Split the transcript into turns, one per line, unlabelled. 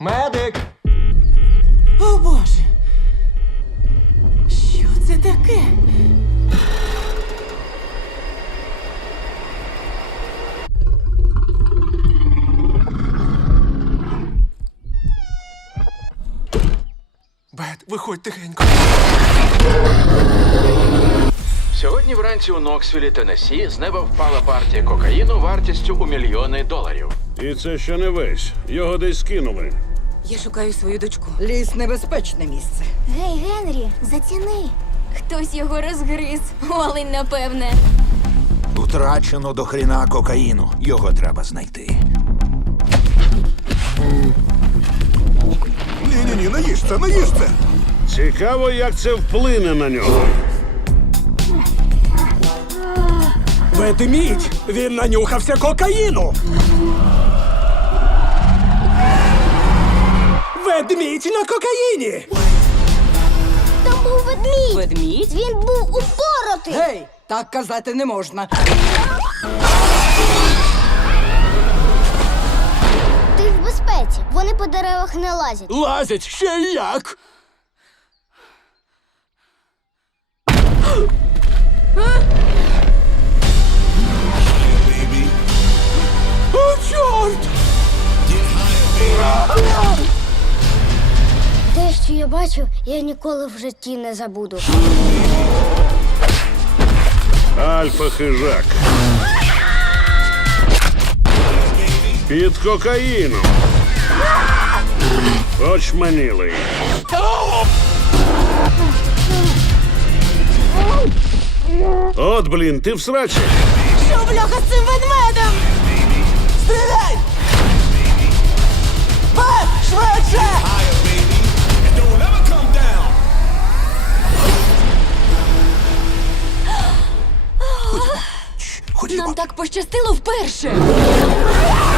Медик!
О, Боже! Що це таке?
Бет, виходь тихенько.
Сьогодні вранці у Ноксвілі, Теннессі, з неба впала партія кокаїну вартістю у мільйони доларів.
І це ще не весь. Його десь кинули.
Я шукаю свою дочку.
Ліс небезпечне місце.
Гей, Генрі, заціни. Хтось його розгриз. Олень, напевне.
Втрачено до хріна кокаїну. Його треба знайти.
Ні, не їж це, не їж це!
Цікаво, як це вплине на нього.
Ведмідь! Він нанюхався кокаїну! Ведмідь на кокаїні!
Там був ведмідь.
Ведмідь?
Він був упоротий.
Гей, так казати не можна.
Ти в безпеці. Вони по деревах не лазять.
Лазять ще й як! О, чорт!
Те, що я бачив, я ніколи в житті не забуду.
Альфа-хижак. Під кокаїном. Очманілий. От, блін, ти в срачі.
Що, бляха, з цим ведмедем?
Стріляй! Бет, швидше!
Нам так пощастило вперше.